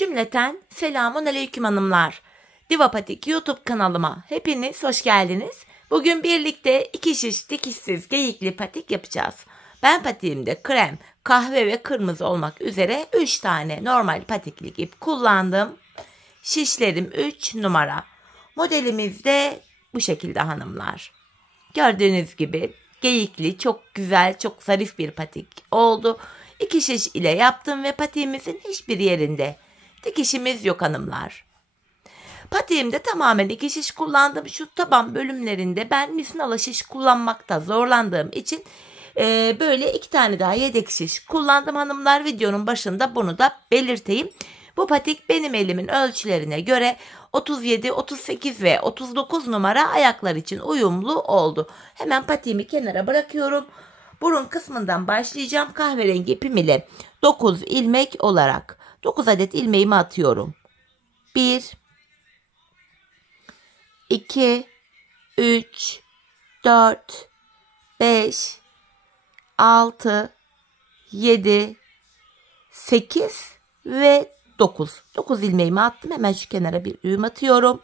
Cümleten selamun aleyküm hanımlar. Diva Patik YouTube kanalıma hepiniz hoş geldiniz. Bugün birlikte 2 şiş dikişsiz geyikli patik yapacağız. Ben patiğimde krem, kahve ve kırmızı olmak üzere 3 tane normal patiklik ip kullandım. Şişlerim 3 numara. Modelimiz de bu şekilde hanımlar. Gördüğünüz gibi geyikli, çok güzel, çok zarif bir patik oldu. 2 şiş ile yaptım ve patiğimizin hiçbir yerinde dikişimiz yok hanımlar. Patiğimde tamamen 2 şiş kullandım. Şu taban bölümlerinde ben misinalı şiş kullanmakta zorlandığım için böyle 2 tane daha yedek şiş kullandım hanımlar. Videonun başında bunu da belirteyim. Bu patik benim elimin ölçülerine göre 37, 38 ve 39 numara ayaklar için uyumlu oldu. Hemen patiğimi kenara bırakıyorum. Burun kısmından başlayacağım. Kahverengi ipim ile 9 ilmek olarak 9 adet ilmeğimi atıyorum. 1 2 3 4 5 6 7 8 ve 9 ilmeğimi attım. Hemen şu kenara bir düğüm atıyorum.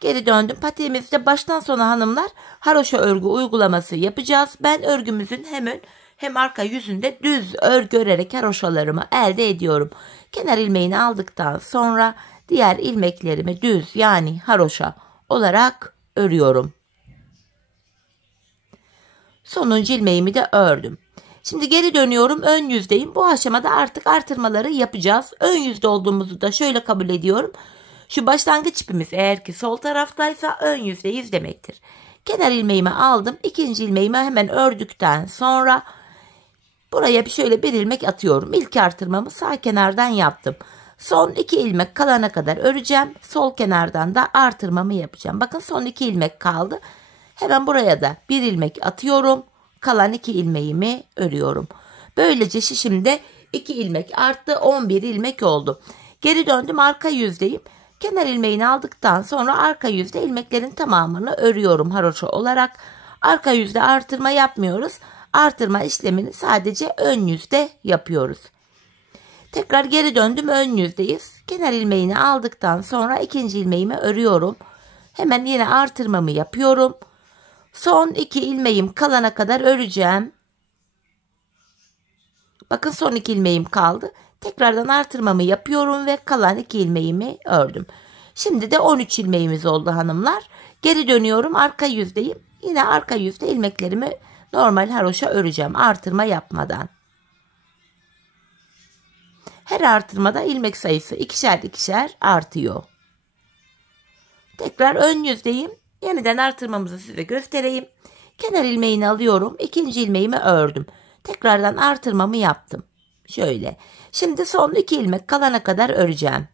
Geri döndüm. Patiğimizde baştan sona hanımlar haroşa örgü uygulaması yapacağız. Ben örgümüzün hem arka yüzünde düz örgü örerek haroşalarımı elde ediyorum. Kenar ilmeğini aldıktan sonra diğer ilmeklerimi düz yani haroşa olarak örüyorum. Sonuncu ilmeğimi de ördüm. Şimdi geri dönüyorum, ön yüzdeyim. Bu aşamada artık artırmaları yapacağız. Ön yüzde olduğumuzu da şöyle kabul ediyorum. Şu başlangıç ipimiz eğer ki sol taraftaysa ön yüzde 100 demektir. Kenar ilmeğimi aldım. İkinci ilmeğimi hemen ördükten sonra buraya şöyle bir ilmek atıyorum. İlk artırmamı sağ kenardan yaptım. Son 2 ilmek kalana kadar öreceğim. Sol kenardan da artırmamı yapacağım. Bakın son 2 ilmek kaldı. Hemen buraya da bir ilmek atıyorum. Kalan 2 ilmeğimi örüyorum. Böylece şişimde 2 ilmek arttı. 11 ilmek oldu. Geri döndüm, arka yüzdeyim. Kenar ilmeğini aldıktan sonra arka yüzde ilmeklerin tamamını örüyorum haroşa olarak. Arka yüzde artırma yapmıyoruz. Artırma işlemini sadece ön yüzde yapıyoruz. Tekrar geri döndüm, ön yüzdeyiz. Kenar ilmeğini aldıktan sonra ikinci ilmeğimi örüyorum. Hemen yine artırmamı yapıyorum. Son 2 ilmeğim kalana kadar öreceğim. Bakın son 2 ilmeğim kaldı. Tekrardan artırmamı yapıyorum ve kalan 2 ilmeğimi ördüm. Şimdi de 13 ilmeğimiz oldu hanımlar. Geri dönüyorum, arka yüzdeyim. Yine arka yüzde ilmeklerimi normal haroşa öreceğim artırma yapmadan. Her artırmada ilmek sayısı ikişer ikişer artıyor. Tekrar ön yüzdeyim. Yeniden artırmamızı size göstereyim. Kenar ilmeğini alıyorum. İkinci ilmeğimi ördüm. Tekrardan artırmamı yaptım. Şöyle. Şimdi son 2 ilmek kalana kadar öreceğim.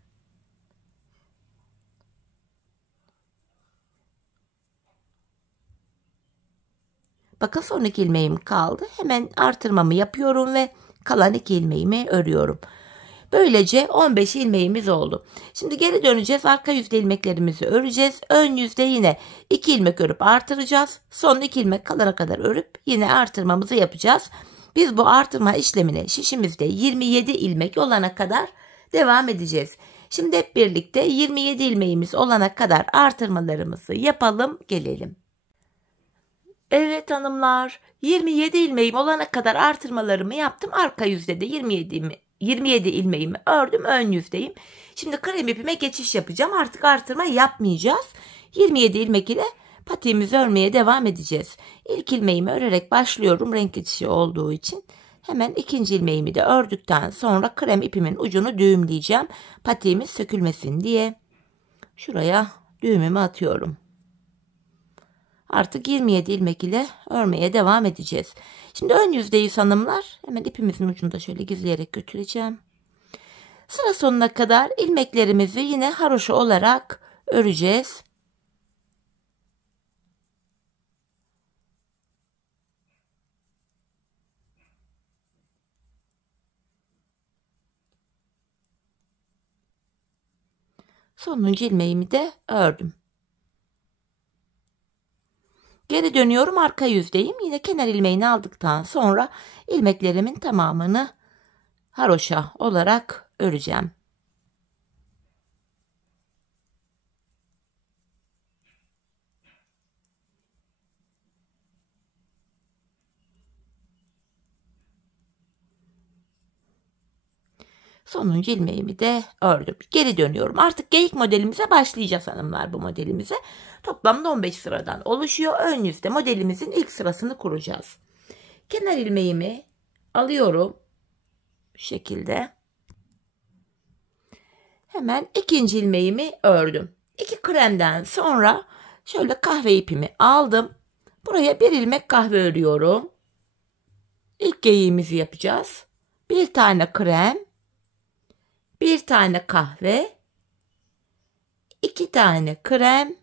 Bakın son 2 ilmeğim kaldı. Hemen artırmamı yapıyorum ve kalan 2 ilmeğimi örüyorum. Böylece 15 ilmeğimiz oldu. Şimdi geri döneceğiz. Arka yüzde ilmeklerimizi öreceğiz. Ön yüzde yine 2 ilmek örüp artıracağız. Son 2 ilmek kalana kadar örüp yine artırmamızı yapacağız. Biz bu artırma işlemine şişimizde 27 ilmek olana kadar devam edeceğiz. Şimdi hep birlikte 27 ilmeğimiz olana kadar artırmalarımızı yapalım, gelelim. Evet hanımlar, 27 ilmeğim olana kadar artırmalarımı yaptım. Arka yüzde de 27 ilmeğimi ördüm, ön yüzdeyim. Şimdi krem ipime geçiş yapacağım. Artık artırma yapmayacağız. 27 ilmek ile patiğimizi örmeye devam edeceğiz. İlk ilmeğimi örerek başlıyorum, renk geçişi olduğu için. Hemen ikinci ilmeğimi de ördükten sonra krem ipimin ucunu düğümleyeceğim. Patiğimiz sökülmesin diye. Şuraya düğümümü atıyorum. Artık 27 ilmek ile örmeye devam edeceğiz. Şimdi ön yüzdeyiz hanımlar. Hemen ipimizin ucunu da şöyle gizleyerek götüreceğim. Sıra sonuna kadar ilmeklerimizi yine haroşa olarak öreceğiz. Sonuncu ilmeğimi de ördüm. Geri dönüyorum, arka yüzdeyim. Yine kenar ilmeğini aldıktan sonra ilmeklerimin tamamını haroşa olarak öreceğim. Sonuncu ilmeğimi de ördüm. Geri dönüyorum. Artık geyik modelimize başlayacağız hanımlar, bu modelimize. Toplamda 15 sıradan oluşuyor. Ön yüzde modelimizin ilk sırasını kuracağız. Kenar ilmeğimi alıyorum. Bu şekilde. Hemen ikinci ilmeğimi ördüm. 2 kremden sonra şöyle kahve ipimi aldım. Buraya bir ilmek kahve örüyorum. İlk geyiğimizi yapacağız. Bir tane krem, bir tane kahve, 2 tane krem,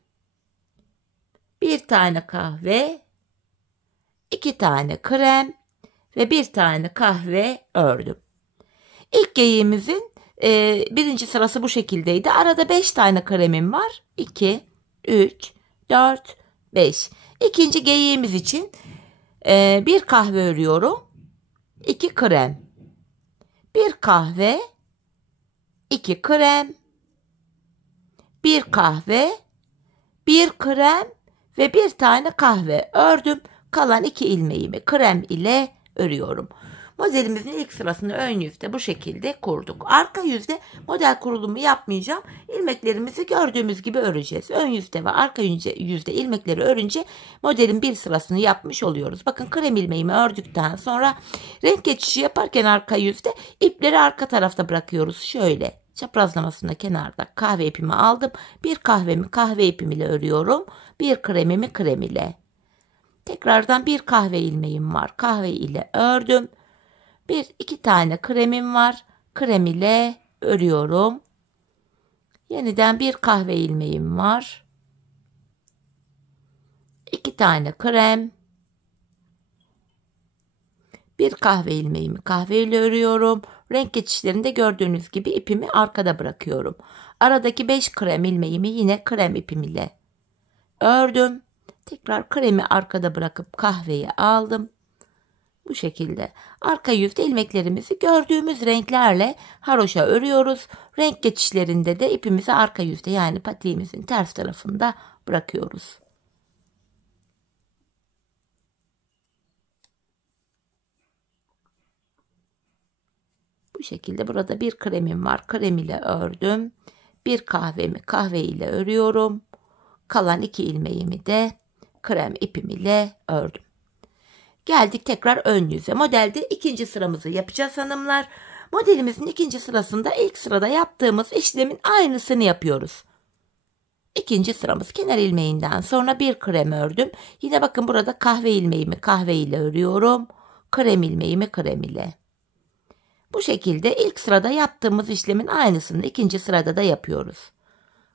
bir tane kahve, 2 tane krem ve bir tane kahve ördüm. İlk geyiğimizin birinci sırası bu şekildeydi. Arada 5 tane kremim var. 2, 3, 4, 5. İkinci geyiğimiz için bir kahve örüyorum. 2 krem. Bir kahve. 2 krem. Bir kahve. Bir krem ve bir tane kahve ördüm. Kalan 2 ilmeğimi krem ile örüyorum. Modelimizin ilk sırasını ön yüzde bu şekilde kurduk. Arka yüzde model kurulumu yapmayacağım. İlmeklerimizi gördüğümüz gibi öreceğiz. Ön yüzde ve arka yüzde ilmekleri örünce modelin bir sırasını yapmış oluyoruz. Bakın krem ilmeğimi ördükten sonra renk geçişi yaparken arka yüzde ipleri arka tarafta bırakıyoruz. Şöyle çaprazlamasında kenarda kahve ipimi aldım. Bir kahvemi kahve ipim ile örüyorum. Bir kremimi krem ile. Tekrardan bir kahve ilmeğim var. Kahve ile ördüm. 2 tane kremim var. Krem ile örüyorum. Yeniden bir kahve ilmeğim var. 2 tane krem. Bir kahve ilmeğimi kahve ile örüyorum. Renk geçişlerinde gördüğünüz gibi ipimi arkada bırakıyorum. Aradaki 5 krem ilmeğimi yine krem ipim ile ördüm. Tekrar kremi arkada bırakıp kahveyi aldım. Bu şekilde arka yüzde ilmeklerimizi gördüğümüz renklerle haroşa örüyoruz. Renk geçişlerinde de ipimizi arka yüzde yani patiğimizin ters tarafında bırakıyoruz. Bu şekilde burada bir kremim var. Krem ile ördüm. Bir kahvemi kahve ile örüyorum. Kalan 2 ilmeğimi de krem ipim ile ördüm. Geldik tekrar ön yüze. Modelde ikinci sıramızı yapacağız hanımlar. Modelimizin ikinci sırasında ilk sırada yaptığımız işlemin aynısını yapıyoruz. İkinci sıramız kenar ilmeğinden sonra bir krem ördüm. Yine bakın burada kahve ilmeğimi kahve ile örüyorum. Krem ilmeğimi krem ile. Bu şekilde ilk sırada yaptığımız işlemin aynısını ikinci sırada da yapıyoruz.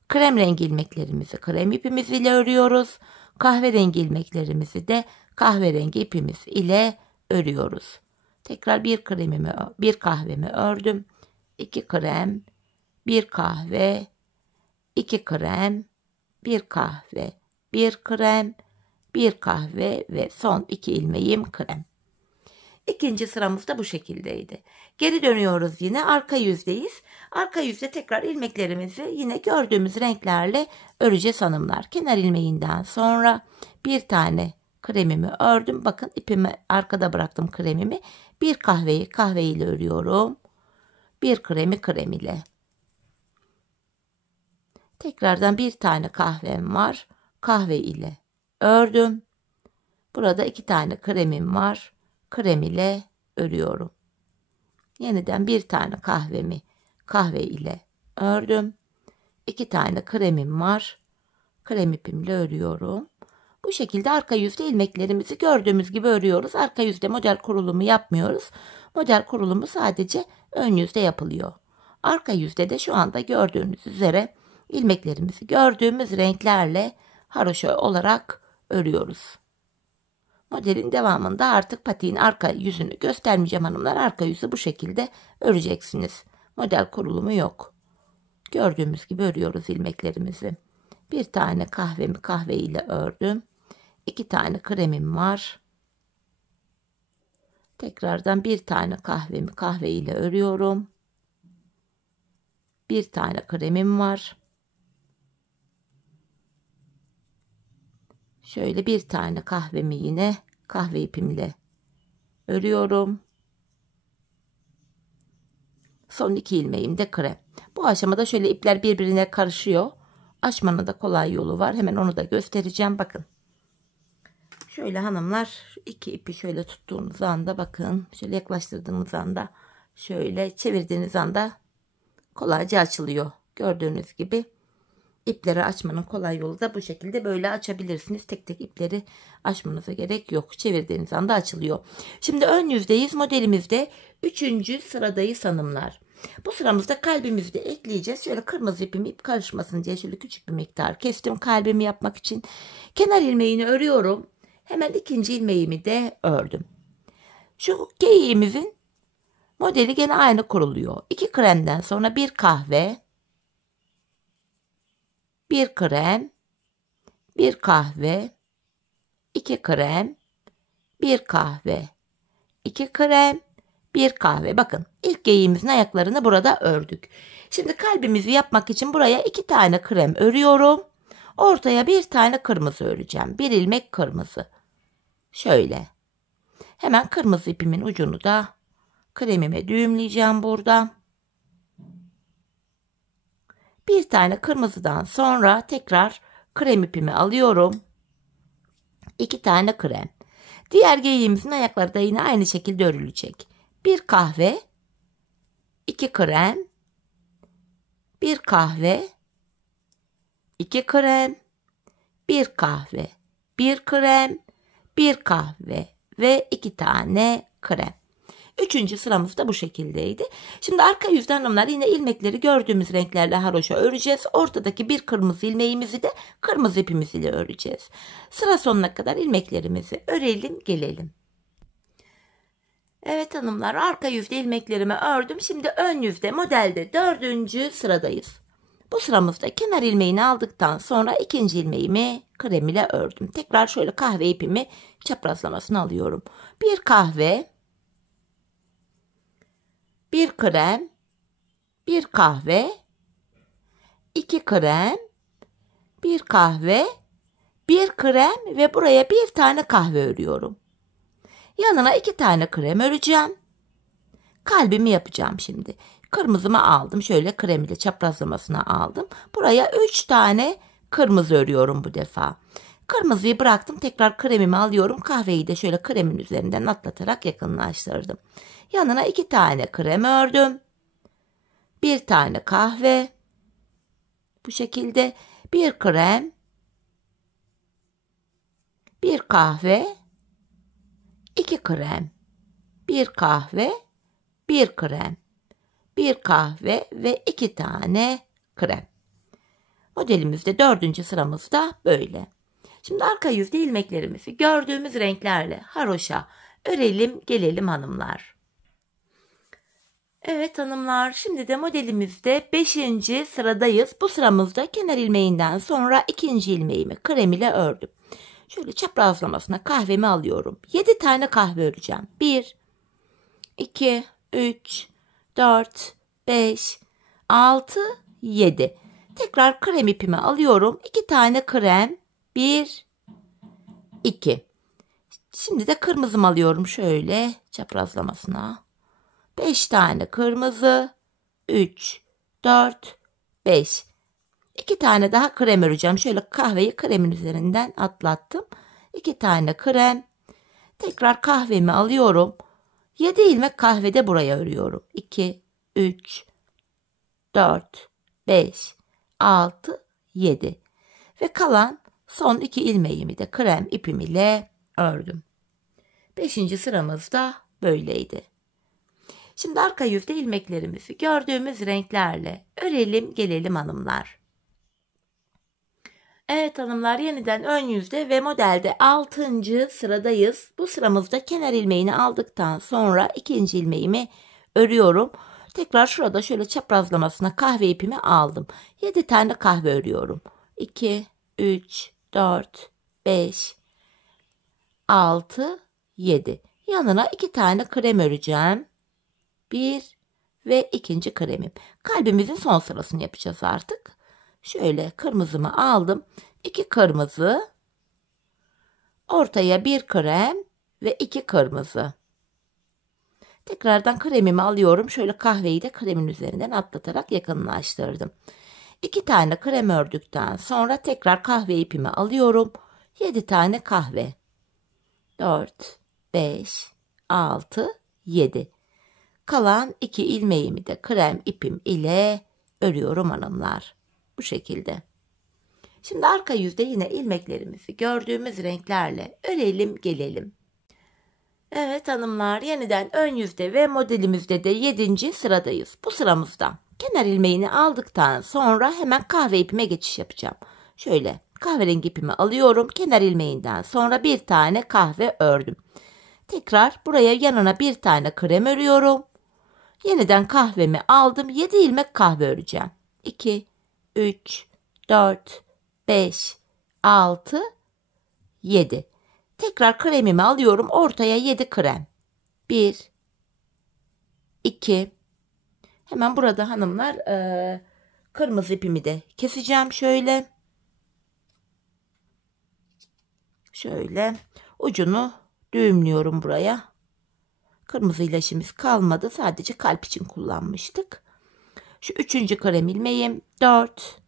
Krem rengi ilmeklerimizi krem ipimiz ile örüyoruz. Kahverengi ilmeklerimizi de kahverengi ipimiz ile örüyoruz. Tekrar bir kahvemi ördüm. 2 krem, bir kahve, 2 krem, bir kahve, bir krem, bir kahve ve son 2 ilmeğim krem. İkinci sıramız da bu şekildeydi. Geri dönüyoruz, yine arka yüzdeyiz. Arka yüzde tekrar ilmeklerimizi yine gördüğümüz renklerle öreceğiz hanımlar. Kenar ilmeğinden sonra bir tane kremimi ördüm. Bakın ipimi arkada bıraktım kremimi. Bir kahveyi kahve ile örüyorum. Bir kremi krem ile. Tekrardan bir tane kahvem var. Kahve ile ördüm. Burada 2 tane kremim var. Krem ile örüyorum. Yeniden bir tane kahvemi kahve ile ördüm. 2 tane kremim var. Krem ipimle örüyorum. Bu şekilde arka yüzde ilmeklerimizi gördüğümüz gibi örüyoruz. Arka yüzde model kurulumu yapmıyoruz. Model kurulumu sadece ön yüzde yapılıyor. Arka yüzde de şu anda gördüğünüz üzere ilmeklerimizi gördüğümüz renklerle haroşa olarak örüyoruz. Modelin devamında artık patiğin arka yüzünü göstermeyeceğim hanımlar. Arka yüzü bu şekilde öreceksiniz. Model kurulumu yok. Gördüğümüz gibi örüyoruz ilmeklerimizi. Bir tane kahvemi kahve ile ördüm. 2 tane kremim var. Tekrardan bir tane kahvemi kahve ile örüyorum. Bir tane kremim var. Şöyle bir tane kahvemi yine kahve ipimle örüyorum. Son 2 ilmeğim de krem. Bu aşamada şöyle ipler birbirine karışıyor. Açmanın da kolay yolu var. Hemen onu da göstereceğim. Bakın. Şöyle hanımlar, 2 ipi şöyle tuttuğunuz anda bakın. Şöyle yaklaştırdığınız anda, şöyle çevirdiğiniz anda kolayca açılıyor. Gördüğünüz gibi ipleri açmanın kolay yolu da bu şekilde, böyle açabilirsiniz. Tek tek ipleri açmanıza gerek yok. Çevirdiğiniz anda açılıyor. Şimdi ön yüzdeyiz. Modelimizde 3. sıradayız hanımlar. Bu sıramızda kalbimizi de ekleyeceğiz. Şöyle kırmızı ipimi, ip karışmasın diye şöyle küçük bir miktar kestim kalbimi yapmak için. Kenar ilmeğini örüyorum. Hemen 2. ilmeğimi de ördüm. Şu geyiğimizin modeli gene aynı kuruluyor. 2 kremden sonra 1 kahve, 1 krem, 1 kahve, 2 krem, 1 kahve, 2 krem, 1 kahve. Bakın ilk geyiğimizin ayaklarını burada ördük. Şimdi kalbimizi yapmak için buraya 2 tane krem örüyorum. Ortaya 1 tane kırmızı öreceğim. 1 ilmek kırmızı. Şöyle. Hemen kırmızı ipimin ucunu da kremime düğümleyeceğim burada. 1 tane kırmızıdan sonra tekrar krem ipimi alıyorum. 2 tane krem. Diğer geyiğimizin ayakları da yine aynı şekilde örülecek. 1 kahve, 2 krem, 1 kahve, 2 krem, 1 kahve, 1 krem, 1 kahve ve 2 tane krem. 3. sıramız da bu şekildeydi. Şimdi arka yüzde hanımlar, yine ilmekleri gördüğümüz renklerle haroşa öreceğiz. Ortadaki bir kırmızı ilmeğimizi de kırmızı ipimiz ile öreceğiz. Sıra sonuna kadar ilmeklerimizi örelim gelelim. Evet hanımlar, arka yüzde ilmeklerimi ördüm. Şimdi ön yüzde modelde 4. sıradayız. Bu sıramızda kenar ilmeğini aldıktan sonra 2. ilmeğimi krem ile ördüm. Tekrar şöyle kahve ipimi çaprazlamasına alıyorum. 1 kahve, 1 krem, 1 kahve, 2 krem, 1 kahve, 1 krem ve buraya 1 tane kahve örüyorum. Yanına 2 tane krem öreceğim. Kalbimi yapacağım şimdi. Kırmızımı aldım. Şöyle krem ile çaprazlamasına aldım. Buraya 3 tane kırmızı örüyorum bu defa. Kırmızıyı bıraktım. Tekrar kremimi alıyorum. Kahveyi de şöyle kremin üzerinden atlatarak yakınlaştırdım. Yanına 2 tane krem ördüm. 1 tane kahve. Bu şekilde 1 krem, 1 kahve, 2 krem, 1 kahve, 1 krem, 1 kahve ve 2 tane krem. Modelimizde 4. sıramızda böyle. Şimdi arka yüzde ilmeklerimizi gördüğümüz renklerle haroşa örelim gelelim hanımlar. Evet hanımlar, şimdi de modelimizde 5. sıradayız. Bu sıramızda kenar ilmeğinden sonra 2. ilmeğimi krem ile ördüm. Şöyle çaprazlamasına kahvemi alıyorum. 7 tane kahve öreceğim. 1, 2, 3, 4, 5, 6, 7. Tekrar krem ipimi alıyorum. 2 tane krem. 1, 2. Şimdi de kırmızımı alıyorum şöyle çaprazlamasına. 5 tane kırmızı. 3, 4, 5. 2 tane daha krem öreceğim. Şöyle kahveyi kremin üzerinden atlattım. 2 tane krem. Tekrar kahvemi alıyorum. 7 ilmek kahve de buraya örüyorum. 2, 3, 4, 5, 6, 7. Ve kalan son 2 ilmeğimi de krem ipim ile ördüm. 5. sıramızda böyleydi. Şimdi arka yüzde ilmeklerimizi gördüğümüz renklerle örelim gelelim hanımlar. Evet hanımlar, yeniden ön yüzde ve modelde 6. sıradayız. Bu sıramızda kenar ilmeğini aldıktan sonra 2. ilmeğimi örüyorum. Tekrar şurada şöyle çaprazlamasına kahve ipimi aldım. 7 tane kahve örüyorum. 2, 3, 4, 5, 6, 7. Yanına 2 tane krem öreceğim. 1 ve 2. kremim. Kalbimizin son sırasını yapacağız artık. Şöyle kırmızımı aldım. 2 kırmızı. Ortaya 1 krem ve 2 kırmızı. Tekrardan kremimi alıyorum. Şöyle kahveyi de kremin üzerinden atlatarak yakınlaştırdım. 2 tane krem ördükten sonra tekrar kahve ipimi alıyorum. 7 tane kahve. 4, 5, 6, 7. Kalan 2 ilmeğimi de krem ipim ile örüyorum hanımlar. Bu şekilde. Şimdi arka yüzde yine ilmeklerimizi gördüğümüz renklerle örelim gelelim. Evet hanımlar, yeniden ön yüzde ve modelimizde de 7. sıradayız. Bu sıramızda kenar ilmeğini aldıktan sonra hemen kahve ipime geçiş yapacağım. Şöyle kahverengi ipimi alıyorum. Kenar ilmeğinden sonra bir tane kahve ördüm. Tekrar buraya yanına bir tane krem örüyorum. Yeniden kahvemi aldım. 7 ilmek kahve öreceğim. 2, 3, 4, 5, 6, 7. Tekrar kremimi alıyorum. Ortaya 7 krem. 1, 2. Hemen burada hanımlar kırmızı ipimi de keseceğim şöyle. Şöyle ucunu düğümlüyorum buraya. Kırmızı ilaçımız kalmadı. Sadece kalp için kullanmıştık. Şu 3. krem ilmeğim 4,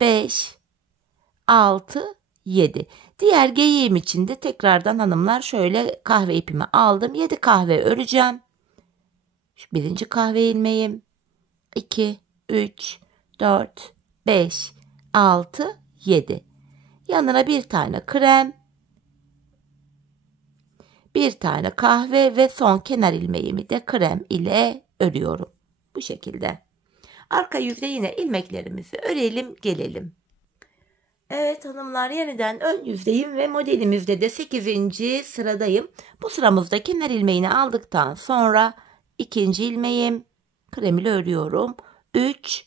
5, 6, 7. Diğer geyiğim için de tekrardan hanımlar şöyle kahve ipimi aldım. 7 kahve öreceğim. Şu 1. kahve ilmeğim 2, 3, 4, 5, 6, 7. Yanına bir tane krem, bir tane kahve ve son kenar ilmeğimi de krem ile örüyorum. Bu şekilde. Arka yüzde yine ilmeklerimizi örelim gelelim. Evet hanımlar, yeniden ön yüzdeyim ve modelimizde de 8. sıradayım. Bu sıramızda kenar ilmeğini aldıktan sonra 2. ilmeğim, krem ile örüyorum. 3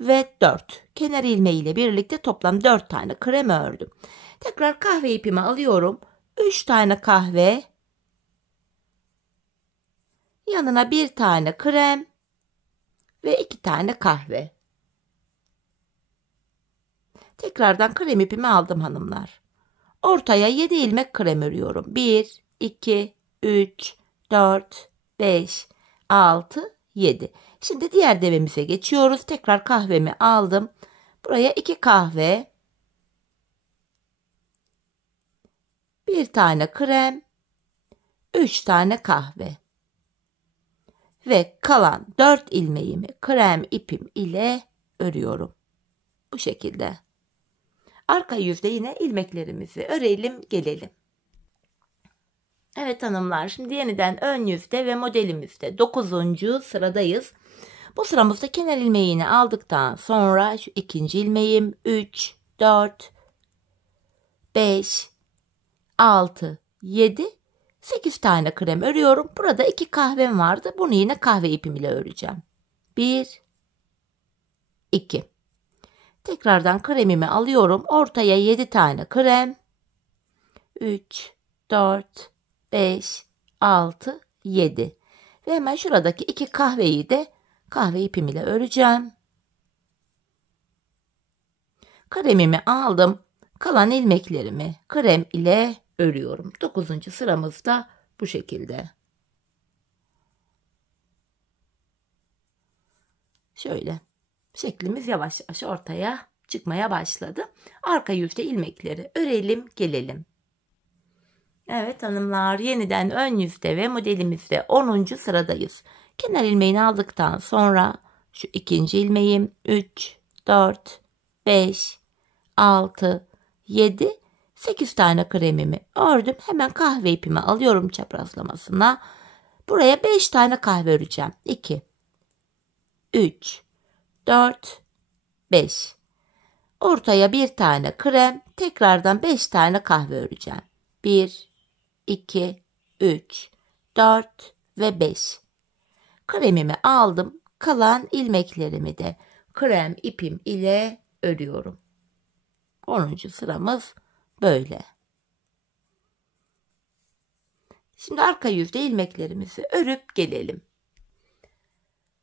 ve 4. Kenar ilmeği ile birlikte toplam 4 tane krem ördüm. Tekrar kahve ipimi alıyorum. 3 tane kahve, yanına bir tane krem ve 2 tane kahve. Tekrardan krem ipimi aldım hanımlar. Ortaya 7 ilmek krem örüyorum. 1, 2, 3, 4, 5, 6, 7. Şimdi diğer devemize geçiyoruz. Tekrar kahvemi aldım. Buraya 2 kahve, bir tane krem, 3 tane kahve ve kalan 4 ilmeğimi krem ipim ile örüyorum. Bu şekilde. Arka yüzde yine ilmeklerimizi örelim gelelim. Evet hanımlar, şimdi yeniden ön yüzde ve modelimizde 9. sıradayız. Bu sıramızda kenar ilmeğini aldıktan sonra şu 2. ilmeğim 3, 4, 5, 6, 7, 8 tane krem örüyorum. Burada 2 kahvem vardı. Bunu yine kahve ipim ile öreceğim. 1, 2. Tekrardan kremimi alıyorum. Ortaya 7 tane krem. 3, 4, 5, 6, 7. Ve hemen şuradaki 2 kahveyi de kahve ipim ile öreceğim. Kremimi aldım. Kalan ilmeklerimi krem ile örüyorum. 9. sıramızda bu şekilde. Şöyle şeklimiz yavaş yavaş ortaya çıkmaya başladı. Arka yüzde ilmekleri örelim gelelim. Evet hanımlar, yeniden ön yüzde ve modelimizde 10. sıradayız. Kenar ilmeğini aldıktan sonra şu 2. ilmeğim 3, 4, 5, 6, 7, 8 tane kremimi ördüm. Hemen kahve ipimi alıyorum çaprazlamasına. Buraya 5 tane kahve öreceğim. 2, 3, 4, 5. Ortaya bir tane krem, tekrardan 5 tane kahve öreceğim. 1, 2, 3, 4 ve 5. Kremimi aldım. Kalan ilmeklerimi de krem ipim ile örüyorum. 10. sıramız böyle. Şimdi arka yüzde ilmeklerimizi örüp gelelim.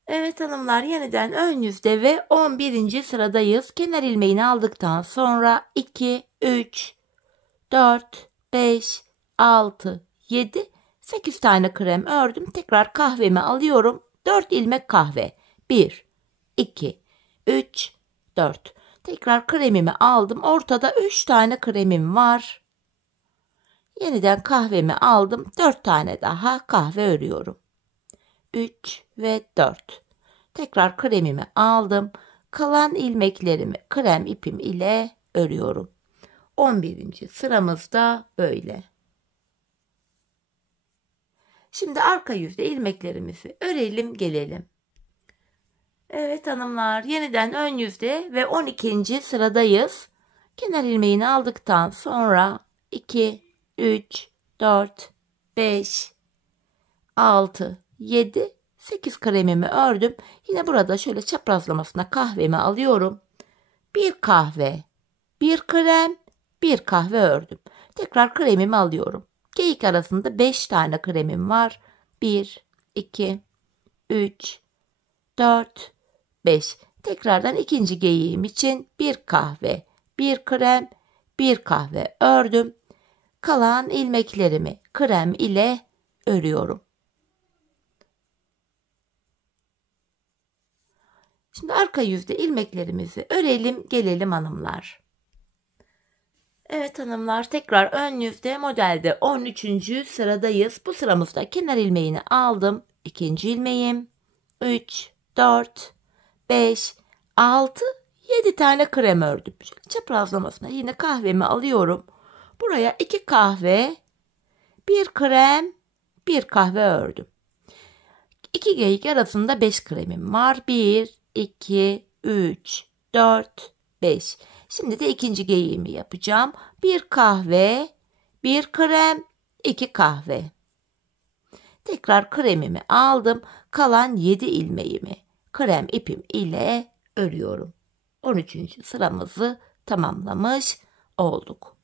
Evet hanımlar, yeniden ön yüzde ve 11. sıradayız. Kenar ilmeğini aldıktan sonra 2, 3, 4, 5, 6, 7, 8 tane krem ördüm. Tekrar kahvemi alıyorum. 4 ilmek kahve. 1, 2, 3, 4. Tekrar kremimi aldım. Ortada 3 tane kremim var. Yeniden kahvemi aldım. 4 tane daha kahve örüyorum. 3 ve 4. Tekrar kremimi aldım. Kalan ilmeklerimi krem ipim ile örüyorum. 11. sıramızda böyle. Şimdi arka yüzde ilmeklerimizi örelim gelelim. Evet hanımlar, yeniden ön yüzde ve 12. sıradayız. Kenar ilmeğini aldıktan sonra 2, 3, 4, 5, 6, 7, 8 kremimi ördüm. Yine burada şöyle çaprazlamasına kahvemi alıyorum. Bir kahve, bir krem, bir kahve ördüm. Tekrar kremimi alıyorum. Geyik arasında 5 tane kremim var. 1, 2, 3, 4, 5. Tekrardan ikinci geyiğim için bir kahve, bir krem, bir kahve ördüm. Kalan ilmeklerimi krem ile örüyorum. Şimdi arka yüzde ilmeklerimizi örelim gelelim hanımlar. Evet hanımlar, tekrar ön yüzde modelde 13. sıradayız. Bu sıramızda kenar ilmeğini aldım. İkinci ilmeğim 3, 4, 5, 6, 7 tane krem ördüm. Şöyle çaprazlamasına yine kahvemi alıyorum. Buraya 2 kahve, 1 krem, 1 kahve ördüm. 2 geyik arasında 5 kremim var. 1, 2, 3, 4, 5. Şimdi de ikinci geyiğimi yapacağım. 1 kahve, 1 krem, 2 kahve. Tekrar kremimi aldım. Kalan 7 ilmeğimi krem ipim ile örüyorum. 13. sıramızı tamamlamış olduk.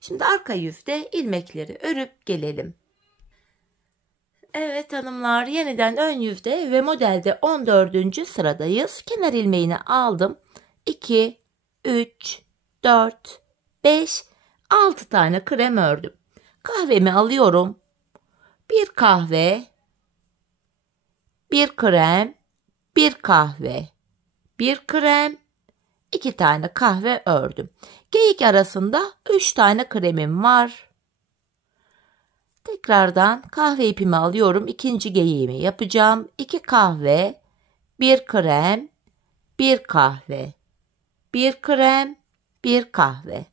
Şimdi arka yüzde ilmekleri örüp gelelim. Evet hanımlar, yeniden ön yüzde ve modelde 14. sıradayız. Kenar ilmeğini aldım. 2, 3, 4, 5, 6 tane krem ördüm. Kahvemi alıyorum. Bir kahve, bir krem, bir kahve, bir krem, 2 tane kahve ördüm. Geyik arasında 3 tane kremim var. Tekrardan kahve ipimi alıyorum. İkinci geyiğimi yapacağım. 2 kahve, 1 krem, 1 kahve, 1 krem, 1 kahve.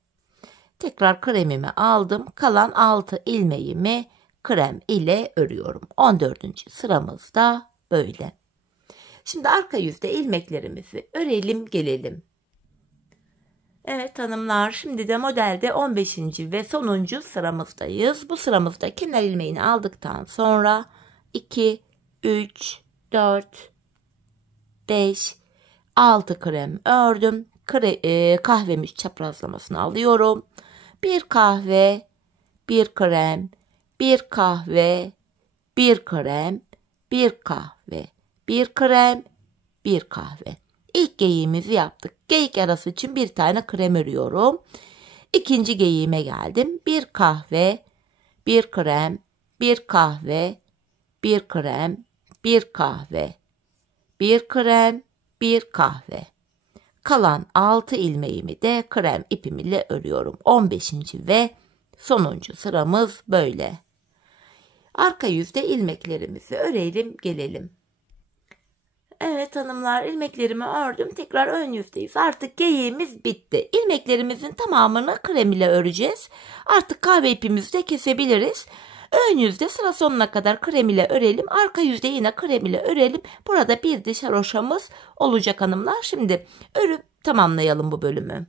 Tekrar kremimi aldım. Kalan 6 ilmeğimi krem ile örüyorum. 14. sıramızda böyle. Şimdi arka yüzde ilmeklerimizi örelim gelelim. Evet hanımlar, şimdi de modelde 15. ve sonuncu sıramızdayız. Bu sıramızda kenar ilmeğini aldıktan sonra 2, 3, 4, 5, 6 krem ördüm. Kahvemi çaprazlamasını alıyorum. Bir kahve, bir krem, bir kahve, bir krem, bir kahve, bir krem, bir kahve. İlk geyiğimizi yaptık. Geyik arası için bir tane krem örüyorum. İkinci geyiğime geldim. Bir kahve, bir krem, bir kahve, bir krem, bir kahve, bir krem, bir kahve. Kalan 6 ilmeğimi de krem ipim ile örüyorum. 15. ve sonuncu sıramız böyle. Arka yüzde ilmeklerimizi örelim gelelim. Evet hanımlar, ilmeklerimi ördüm. Tekrar ön yüzdeyiz. Artık geyiğimiz bitti. İlmeklerimizin tamamını krem ile öreceğiz. Artık kahve ipimizi de kesebiliriz. Ön yüzde sıra sonuna kadar krem ile örelim. Arka yüzde yine krem ile örelim. Burada bir diş haroşamız olacak hanımlar. Şimdi örüp tamamlayalım bu bölümü.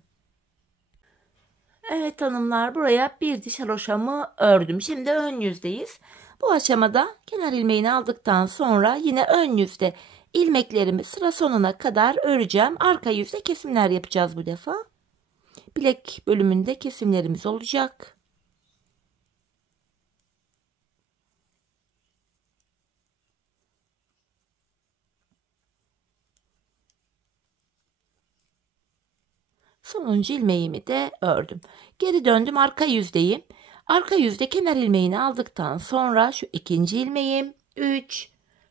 Evet hanımlar, buraya bir diş haroşamı ördüm. Şimdi ön yüzdeyiz. Bu aşamada kenar ilmeğini aldıktan sonra yine ön yüzde ilmeklerimi sıra sonuna kadar öreceğim. Arka yüzde kesimler yapacağız bu defa. Bilek bölümünde kesimlerimiz olacak. Sonuncu ilmeğimi de ördüm. Geri döndüm, arka yüzdeyim. Arka yüzde kenar ilmeğini aldıktan sonra şu ikinci ilmeğim 3,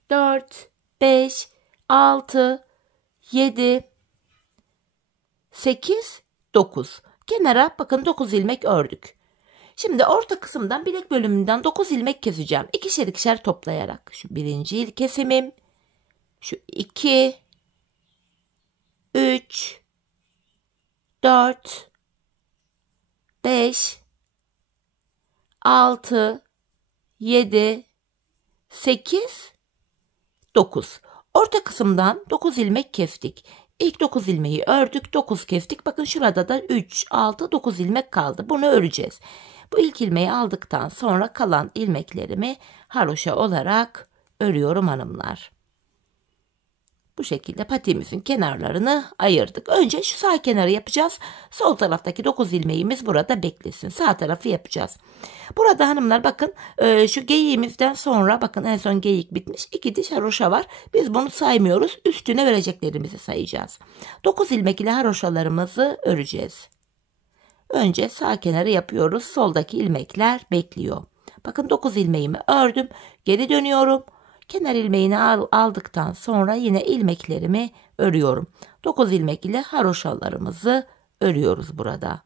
4, 5, 6, 7, 8, 9. Kenara bakın 9 ilmek ördük. Şimdi orta kısımdan bilek bölümünden 9 ilmek keseceğim. İkişer ikişer toplayarak. Şu birinci kesimim. Şu 2, 3, 4, 5, 6, 7, 8, 9. Orta kısımdan 9 ilmek kestik. İlk 9 ilmeği ördük, 9 kestik. Bakın şurada da 3, 6, 9 ilmek kaldı. Bunu öreceğiz. Bu ilk ilmeği aldıktan sonra kalan ilmeklerimi haroşa olarak örüyorum hanımlar. Bu şekilde patiğimizin kenarlarını ayırdık. Önce şu sağ kenarı yapacağız. Sol taraftaki 9 ilmeğimiz burada beklesin. Sağ tarafı yapacağız. Burada hanımlar bakın şu geyiğimizden sonra bakın en son geyik bitmiş. 2 diş haroşa var. Biz bunu saymıyoruz. Üstüne vereceklerimizi sayacağız. 9 ilmek ile haroşalarımızı öreceğiz. Önce sağ kenarı yapıyoruz. Soldaki ilmekler bekliyor. Bakın 9 ilmeğimi ördüm. Geri dönüyorum. Kenar ilmeğini aldıktan sonra yine ilmeklerimi örüyorum. 9 ilmek ile haroşalarımızı örüyoruz burada.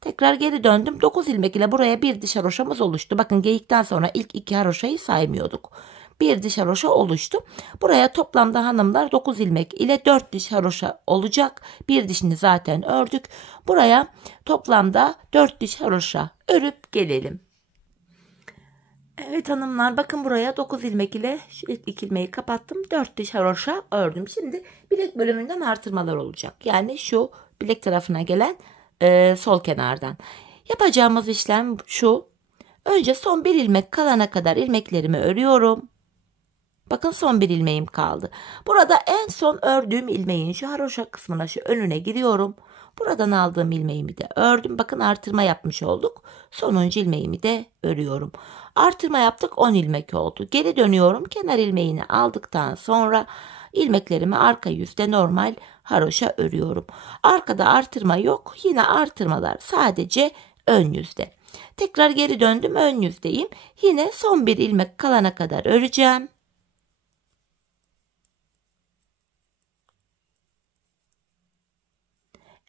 Tekrar geri döndüm. 9 ilmek ile buraya bir diş haroşamız oluştu. Bakın geyikten sonra ilk 2 haroşayı saymıyorduk. Bir diş haroşa oluştu. Buraya toplamda hanımlar 9 ilmek ile 4 diş haroşa olacak. Bir dişini zaten ördük. Buraya toplamda 4 diş haroşa örüp gelelim. Evet hanımlar bakın buraya 9 ilmek ile şu ilk 2 ilmeği kapattım. 4 diş haroşa ördüm. Şimdi bilek bölümünden artırmalar olacak. Yani şu bilek tarafına gelen sol kenardan. Yapacağımız işlem şu. Önce son bir ilmek kalana kadar ilmeklerimi örüyorum. Bakın son bir ilmeğim kaldı. Burada en son ördüğüm ilmeğin şu haroşa kısmına şu önüne giriyorum. Buradan aldığım ilmeğimi de ördüm. Bakın artırma yapmış olduk. Sonuncu ilmeğimi de örüyorum. Artırma yaptık 10 ilmek oldu. Geri dönüyorum. Kenar ilmeğini aldıktan sonra ilmeklerimi arka yüzde normal haroşa örüyorum. Arkada artırma yok. Yine artırmalar sadece ön yüzde. Tekrar geri döndüm. Ön yüzdeyim. Yine son bir ilmek kalana kadar öreceğim.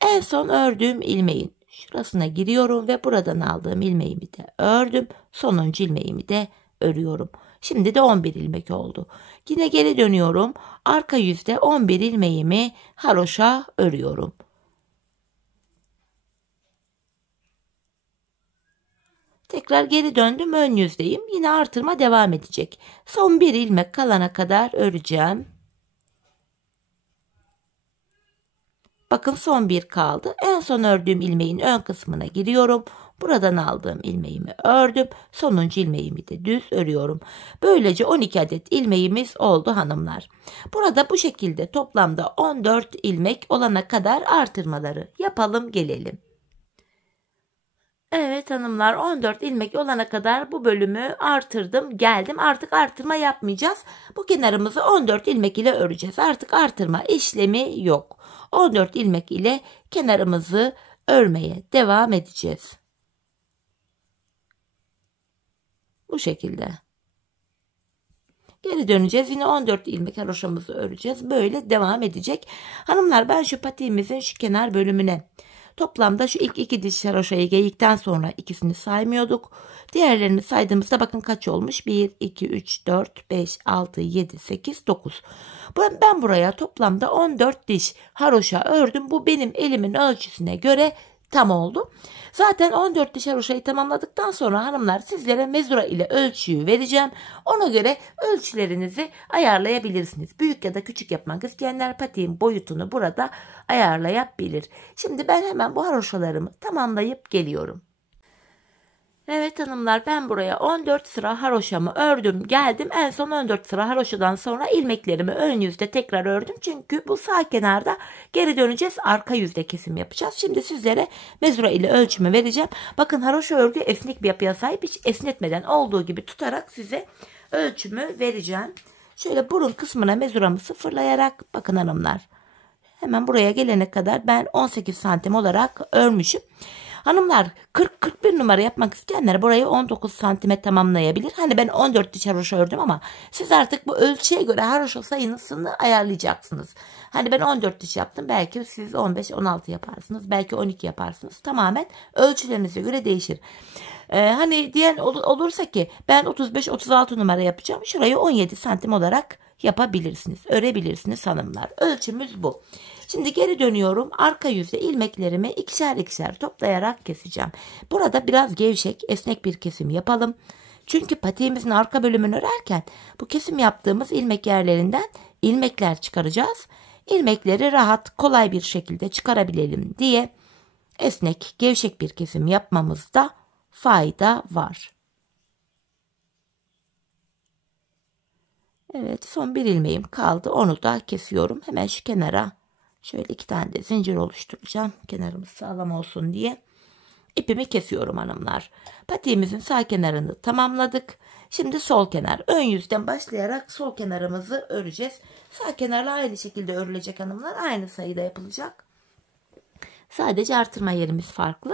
En son ördüğüm ilmeğin şurasına giriyorum ve buradan aldığım ilmeğimi de ördüm. Sonuncu ilmeğimi de örüyorum. Şimdi de 11 ilmek oldu. Yine geri dönüyorum. Arka yüzde 11 ilmeğimi haroşa örüyorum. Tekrar geri döndüm. Ön yüzdeyim. Yine artırma devam edecek. Son bir ilmek kalana kadar öreceğim. Bakın son bir kaldı. En son ördüğüm ilmeğin ön kısmına giriyorum. Buradan aldığım ilmeğimi ördüm. Sonuncu ilmeğimi de düz örüyorum. Böylece 12 adet ilmeğimiz oldu hanımlar. Burada bu şekilde toplamda 14 ilmek olana kadar artırmaları yapalım gelelim. Evet hanımlar 14 ilmek olana kadar bu bölümü artırdım geldim. Artık artırma yapmayacağız. Bu kenarımızı 14 ilmek ile öreceğiz. Artık artırma işlemi yok. 14 ilmek ile kenarımızı örmeye devam edeceğiz. Bu şekilde. Geri döneceğiz. Yine 14 ilmek haroşamızı öreceğiz. Böyle devam edecek. Hanımlar ben şu patiğimizin şu kenar bölümüne toplamda şu ilk 2 diş haroşayı geyikten sonra ikisini saymıyorduk. Diğerlerini saydığımızda bakın kaç olmuş? 1, 2, 3, 4, 5, 6, 7, 8, 9. Ben buraya toplamda 14 diş haroşa ördüm. Bu benim elimin ölçüsüne göre tam oldu. Zaten 14 diş haroşayı tamamladıktan sonra hanımlar sizlere mezura ile ölçüyü vereceğim. Ona göre ölçülerinizi ayarlayabilirsiniz. Büyük ya da küçük yapmak isteyenler patiğin boyutunu burada ayarlayabilir. Şimdi ben hemen bu haroşalarımı tamamlayıp geliyorum. Evet hanımlar ben buraya 14 sıra haroşamı ördüm geldim. En son 14 sıra haroşadan sonra ilmeklerimi ön yüzde tekrar ördüm. Çünkü bu sağ kenarda geri döneceğiz. Arka yüzde kesim yapacağız. Şimdi sizlere mezura ile ölçümü vereceğim. Bakın haroşa örgü esnek bir yapıya sahip. Hiç esnetmeden olduğu gibi tutarak size ölçümü vereceğim. Şöyle burun kısmına mezuramı sıfırlayarak bakın hanımlar. Hemen buraya gelene kadar ben 18 santim olarak örmüşüm. Hanımlar 40-41 numara yapmak isteyenler burayı 19 santime tamamlayabilir. Hani ben 14 diş haroşa ördüm ama siz artık bu ölçüye göre haroşa sayısını ayarlayacaksınız. Hani ben 14 diş yaptım, belki siz 15-16 yaparsınız, belki 12 yaparsınız. Tamamen ölçülerinize göre değişir. Hani diyen olursa ki ben 35-36 numara yapacağım, şurayı 17 santim olarak yapabilirsiniz, örebilirsiniz hanımlar. Ölçümüz bu. Şimdi geri dönüyorum. Arka yüzde ilmeklerimi ikişer ikişer toplayarak keseceğim. Burada biraz gevşek, esnek bir kesim yapalım. Çünkü patiğimizin arka bölümünü örerken bu kesim yaptığımız ilmek yerlerinden ilmekler çıkaracağız. İlmekleri rahat, kolay bir şekilde çıkarabilelim diye esnek, gevşek bir kesim yapmamızda fayda var. Evet, son bir ilmeğim kaldı. Onu da kesiyorum. Hemen şu kenara şöyle 2 tane de zincir oluşturacağım. Kenarımız sağlam olsun diye. İpimi kesiyorum hanımlar. Patiğimizin sağ kenarını tamamladık. Şimdi sol kenar. Ön yüzden başlayarak sol kenarımızı öreceğiz. Sağ kenarla aynı şekilde örülecek hanımlar. Aynı sayıda yapılacak. Sadece artırma yerimiz farklı.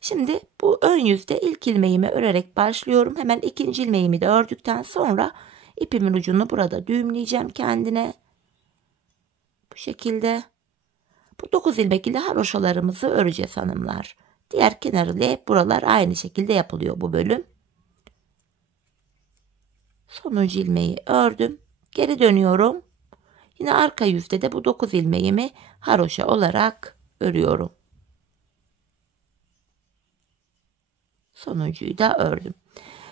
Şimdi bu ön yüzde ilk ilmeğimi örerek başlıyorum. Hemen ikinci ilmeğimi de ördükten sonra ipimin ucunu burada düğümleyeceğim kendine. Bu şekilde. Bu 9 ilmek ile haroşalarımızı öreceğiz hanımlar. Diğer kenarıyla hep buralar aynı şekilde yapılıyor bu bölüm. Sonuncu ilmeği ördüm. Geri dönüyorum. Yine arka yüzde de bu 9 ilmeğimi haroşa olarak örüyorum. Sonuncuyu da ördüm.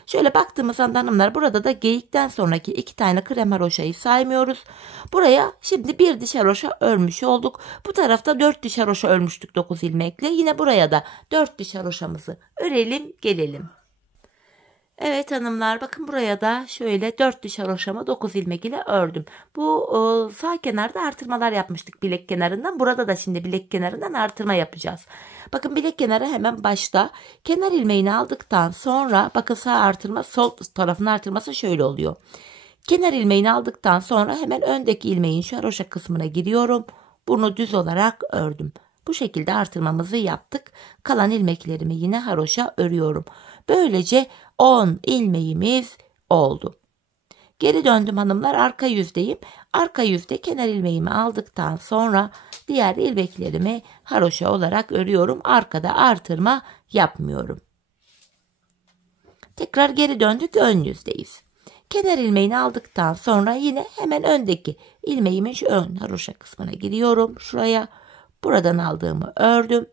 Şöyle baktığımız anda hanımlar burada da geyikten sonraki 2 tane krem haroşayı saymıyoruz. Buraya şimdi bir diş haroşa örmüş olduk. Bu tarafta 4 diş haroşa örmüştük 9 ilmekle. Yine buraya da 4 diş haroşamızı örelim gelelim. Evet hanımlar, bakın buraya da şöyle 4 diş haroşamı 9 ilmek ile ördüm. Bu sağ kenarda artırmalar yapmıştık bilek kenarından. Burada da şimdi bilek kenarından artırma yapacağız. Bakın bilek kenarı hemen başta. Kenar ilmeğini aldıktan sonra bakın sağ artırma, sol tarafın artırması şöyle oluyor. Kenar ilmeğini aldıktan sonra hemen öndeki ilmeğin şu haroşa kısmına giriyorum. Bunu düz olarak ördüm. Bu şekilde artırmamızı yaptık. Kalan ilmeklerimi yine haroşa örüyorum. Böylece 10 ilmeğimiz oldu. Geri döndüm hanımlar, arka yüzdeyim. Arka yüzde kenar ilmeğimi aldıktan sonra diğer ilmeklerimi haroşa olarak örüyorum. Arkada artırma yapmıyorum. Tekrar geri döndük, ön yüzdeyiz. Kenar ilmeğini aldıktan sonra yine hemen öndeki ilmeğimin şu ön haroşa kısmına giriyorum. Şuraya, buradan aldığımı ördüm.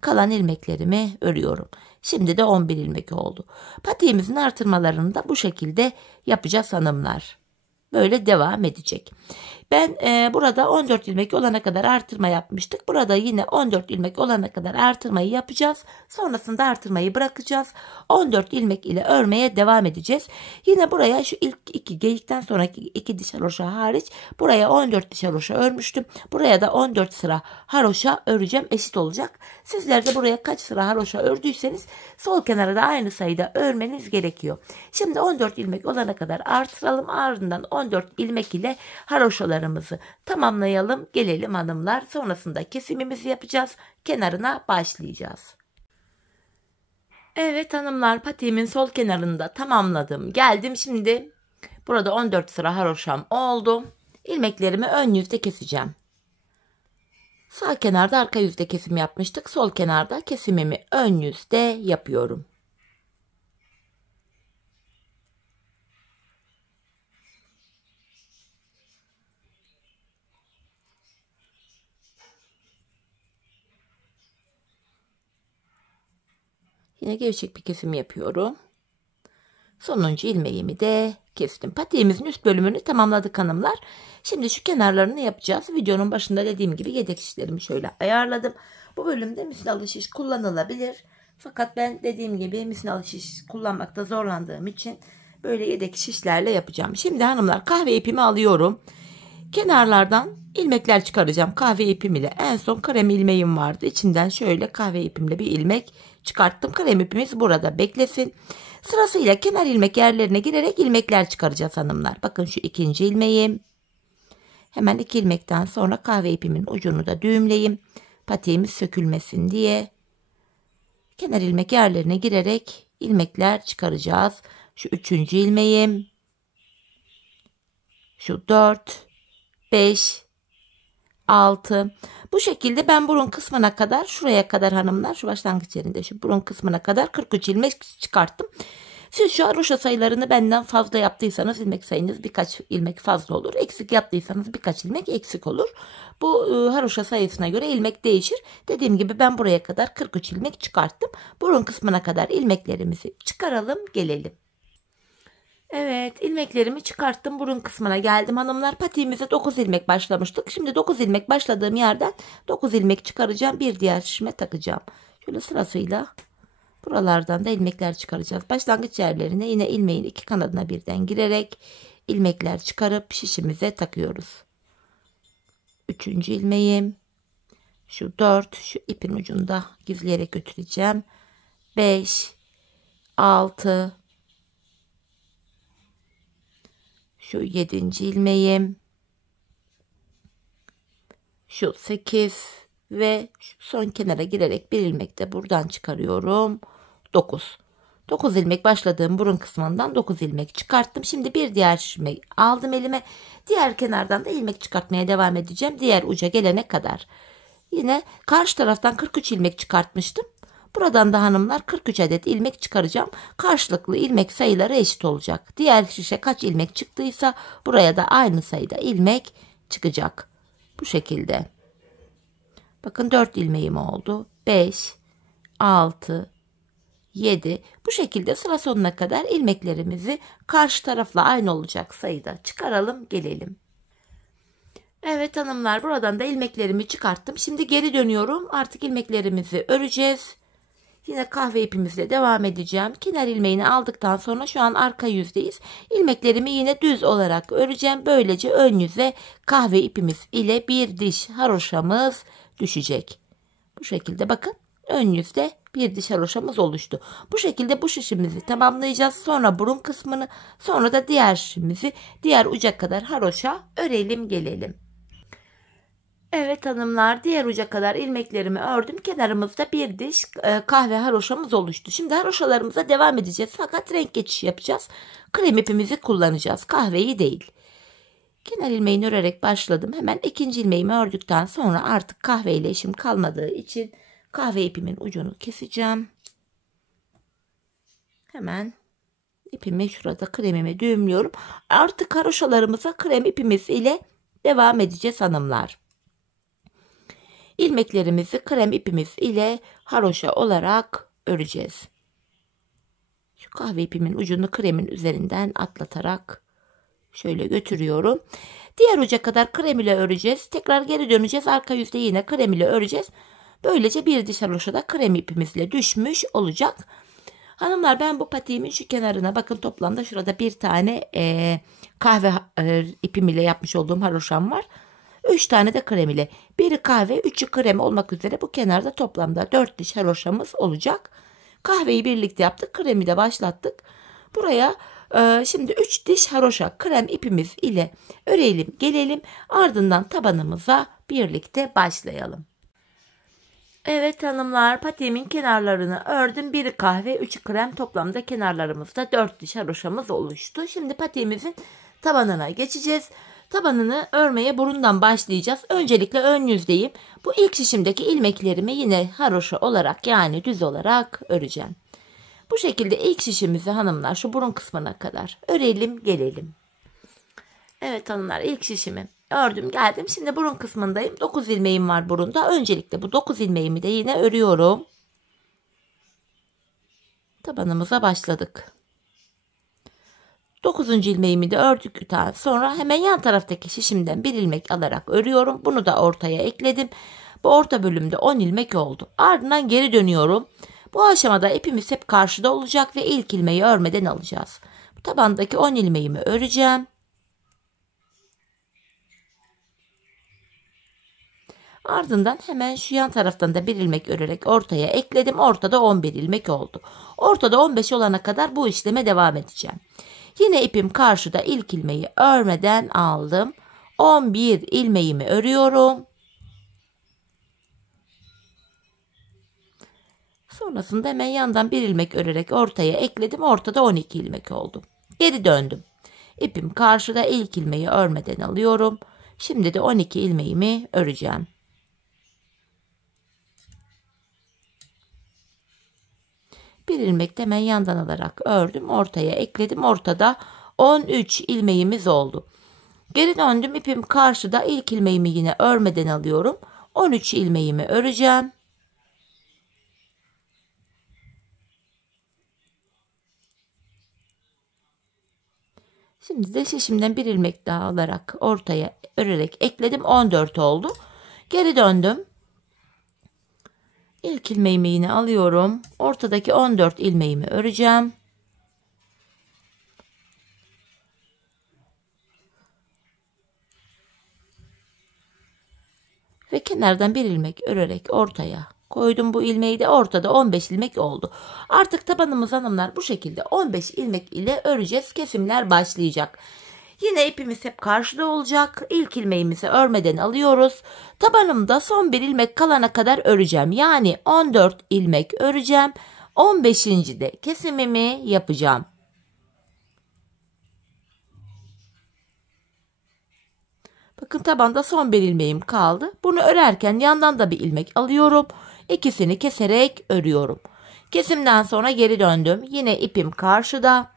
Kalan ilmeklerimi örüyorum. Şimdi de 11 ilmek oldu. Patiğimizin artırmalarını da bu şekilde yapacağız hanımlar. Böyle devam edecek. Ben burada 14 ilmek olana kadar artırma yapmıştık. Burada yine 14 ilmek olana kadar artırmayı yapacağız. Sonrasında artırmayı bırakacağız. 14 ilmek ile örmeye devam edeceğiz. Yine buraya şu ilk 2 geyikten sonraki 2 diş haroşa hariç buraya 14 diş haroşa örmüştüm. Buraya da 14 sıra haroşa öreceğim. Eşit olacak. Sizler de buraya kaç sıra haroşa ördüyseniz sol kenara da aynı sayıda örmeniz gerekiyor. Şimdi 14 ilmek olana kadar artıralım. Ardından 14 ilmek ile haroşalarımızı tamamlayalım gelelim hanımlar. Sonrasında kesimimizi yapacağız. Kenarına başlayacağız. Evet hanımlar, patiğimin sol kenarını da tamamladım. Geldim şimdi. Burada 14 sıra haroşam oldu. İlmeklerimi ön yüzde keseceğim. Sağ kenarda arka yüzde kesim yapmıştık. Sol kenarda kesimimi ön yüzde yapıyorum. Yine gevşek bir kesim yapıyorum. Sonuncu ilmeğimi de kestim. Patiğimizin üst bölümünü tamamladık hanımlar. Şimdi şu kenarlarını yapacağız. Videonun başında dediğim gibi yedek şişlerimi şöyle ayarladım. Bu bölümde misinalı şiş kullanılabilir. Fakat ben dediğim gibi misinalı şiş kullanmakta zorlandığım için böyle yedek şişlerle yapacağım. Şimdi hanımlar, kahve ipimi alıyorum. Kenarlardan ilmekler çıkaracağım kahve ipim ile. En son krem ilmeğim vardı. İçinden şöyle kahve ipimle bir ilmek çıkarttım. Krem ipimiz burada beklesin. Sırasıyla kenar ilmek yerlerine girerek ilmekler çıkaracağız hanımlar. Bakın şu ikinci ilmeğim. Hemen 2 ilmekten sonra kahve ipimin ucunu da düğümleyeyim. Patiğimiz sökülmesin diye. Kenar ilmek yerlerine girerek ilmekler çıkaracağız. Şu 3. ilmeğim, şu 4, 5, 6. Bu şekilde ben burun kısmına kadar, şuraya kadar hanımlar, şu başlangıç yerinde şu burun kısmına kadar 43 ilmek çıkarttım. Siz şu haroşa sayılarını benden fazla yaptıysanız ilmek sayınız birkaç ilmek fazla olur. Eksik yaptıysanız birkaç ilmek eksik olur. Bu haroşa sayısına göre ilmek değişir. Dediğim gibi ben buraya kadar 43 ilmek çıkarttım. Burun kısmına kadar ilmeklerimizi çıkaralım, gelelim. Evet, ilmeklerimi çıkarttım, burun kısmına geldim hanımlar. Patiğimize 9 ilmek başlamıştık. Şimdi 9 ilmek başladığım yerden 9 ilmek çıkaracağım, bir diğer şişime takacağım. Şöyle sırasıyla buralardan da ilmekler çıkaracağız. Başlangıç yerlerine yine ilmeğin iki kanadına birden girerek ilmekler çıkarıp şişimize takıyoruz. 3. ilmeğim, şu 4, şu ipin ucunda gizleyerek götüreceğim. 5, 6, şu 7. ilmeğim, şu 8 ve şu son kenara girerek bir ilmek de buradan çıkarıyorum. 9. 9 ilmek başladığım burun kısmından 9 ilmek çıkarttım. Şimdi bir diğer şişimi aldım elime. Diğer kenardan da ilmek çıkartmaya devam edeceğim. Diğer uca gelene kadar. Yine karşı taraftan 43 ilmek çıkartmıştım. Buradan da hanımlar 43 adet ilmek çıkaracağım. Karşılıklı ilmek sayıları eşit olacak. Diğer şişe kaç ilmek çıktıysa buraya da aynı sayıda ilmek çıkacak. Bu şekilde. Bakın 4 ilmeğim oldu. 5, 6, 7. Bu şekilde sıra sonuna kadar ilmeklerimizi karşı tarafla aynı olacak sayıda çıkaralım, gelelim. Evet hanımlar, buradan da ilmeklerimi çıkarttım. Şimdi geri dönüyorum. Artık ilmeklerimizi öreceğiz. Yine kahve ipimizle devam edeceğim. Kenar ilmeğini aldıktan sonra şu an arka yüzdeyiz. İlmeklerimi yine düz olarak öreceğim. Böylece ön yüze kahve ipimiz ile bir diş haroşamız düşecek. Bu şekilde bakın, ön yüzde bir diş haroşamız oluştu. Bu şekilde bu şişimizi tamamlayacağız. Sonra burun kısmını, sonra da diğer şişimizi diğer uca kadar haroşa örelim, gelelim. Evet hanımlar, diğer uca kadar ilmeklerimi ördüm. Kenarımızda bir diş kahve haroşamız oluştu. Şimdi haroşalarımıza devam edeceğiz. Fakat renk geçişi yapacağız. Krem ipimizi kullanacağız. Kahveyi değil. Kenar ilmeğini örerek başladım. Hemen 2. ilmeğimi ördükten sonra artık kahve ile işim kalmadığı için kahve ipimin ucunu keseceğim. Hemen ipimi şurada kremimi düğümlüyorum. Artık haroşalarımıza krem ipimiz ile devam edeceğiz hanımlar. İlmeklerimizi krem ipimiz ile haroşa olarak öreceğiz. Şu kahve ipimin ucunu kremin üzerinden atlatarak şöyle götürüyorum. Diğer uca kadar krem ile öreceğiz. Tekrar geri döneceğiz. Arka yüzde yine krem ile öreceğiz. Böylece bir diş haroşada krem ipimizle düşmüş olacak. Hanımlar, ben bu patiğimin şu kenarına bakın, toplamda şurada bir tane kahve ipim ile yapmış olduğum haroşam var. 3 tane de krem ile. Biri kahve, 3'ü krem olmak üzere bu kenarda toplamda 4 diş haroşamız olacak. Kahveyi birlikte yaptık. Kremi de başlattık. Buraya şimdi 3 diş haroşa krem ipimiz ile örelim, gelelim. Ardından tabanımıza birlikte başlayalım. Evet hanımlar, patiğimin kenarlarını ördüm. Biri kahve, 3'ü krem, toplamda kenarlarımızda 4 diş haroşamız oluştu. Şimdi patiğimizin tabanına geçeceğiz. Tabanını örmeye burundan başlayacağız. Öncelikle ön yüzdeyim. Bu ilk şişimdeki ilmeklerimi yine haroşa olarak, yani düz olarak öreceğim. Bu şekilde ilk şişimizi hanımlar şu burun kısmına kadar örelim, gelelim. Evet hanımlar, ilk şişimi ördüm, geldim. Şimdi burun kısmındayım. 9 ilmeğim var burunda. Öncelikle bu 9 ilmeğimi de yine örüyorum. Tabanımıza başladık. 9. ilmeğimi de ördükten sonra hemen yan taraftaki şişimden bir ilmek alarak örüyorum. Bunu da ortaya ekledim. Bu orta bölümde 10 ilmek oldu. Ardından geri dönüyorum. Bu aşamada ipimiz hep karşıda olacak ve ilk ilmeği örmeden alacağız. Bu tabandaki 10 ilmeğimi öreceğim. Ardından hemen şu yan taraftan da bir ilmek örerek ortaya ekledim. Ortada 11 ilmek oldu. Ortada 15 olana kadar bu işleme devam edeceğim. Yine ipim karşıda, ilk ilmeği örmeden aldım. 11 ilmeğimi örüyorum. Sonrasında hemen yandan bir ilmek örerek ortaya ekledim. Ortada 12 ilmek oldu. Geri döndüm. İpim karşıda, ilk ilmeği örmeden alıyorum. Şimdi de 12 ilmeğimi öreceğim. Bir ilmek de hemen yandan alarak ördüm. Ortaya ekledim. Ortada 13 ilmeğimiz oldu. Geri döndüm. İpim karşıda, ilk ilmeğimi yine örmeden alıyorum. 13 ilmeğimi öreceğim. Şimdi de şişimden bir ilmek daha alarak ortaya örerek ekledim. 14 oldu. Geri döndüm. İlk ilmeğimi yine alıyorum. Ortadaki 14 ilmeğimi öreceğim. Ve kenardan bir ilmek örerek ortaya koydum. Bu ilmeği de ortada 15 ilmek oldu. Artık tabanımız hanımlar bu şekilde 15 ilmek ile öreceğiz. Kesimler başlayacak. Yine ipimiz hep karşıda olacak. İlk ilmeğimizi örmeden alıyoruz. Tabanımda son bir ilmek kalana kadar öreceğim. Yani 14 ilmek öreceğim. 15. de kesimimi yapacağım. Bakın tabanda son bir ilmeğim kaldı. Bunu örerken yandan da bir ilmek alıyorum. İkisini keserek örüyorum. Kesimden sonra geri döndüm. Yine ipim karşıda.